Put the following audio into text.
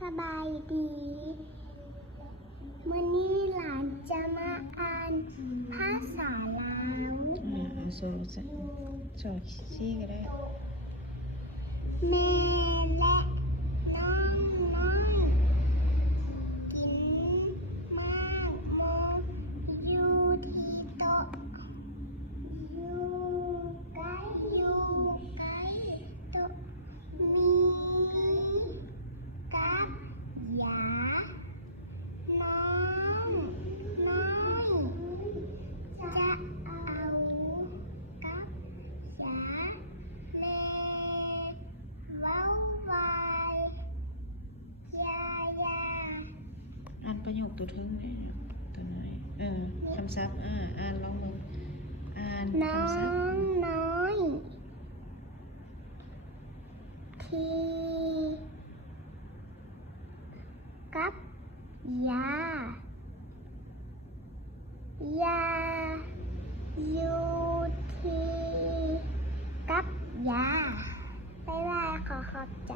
สบายดีมื้อนี้หลานจะมาอ่านภาษาลาวโซชี้ก็ได้แม่และน้องกินมากโมอยู่ที่โต๊ะอยู่ใกล้โต๊ะมีกับยาน้องจะเอากับยาเล่เว้าไว้ยาอ่านประโยคตัวทึ่งได้ตัวไหนคำศัพท์อ่านลองมึงอ่านน้อคำศัพท์งน้อยที่กับยาอยู่ที่กับยาบ๊ายบายขอบใจ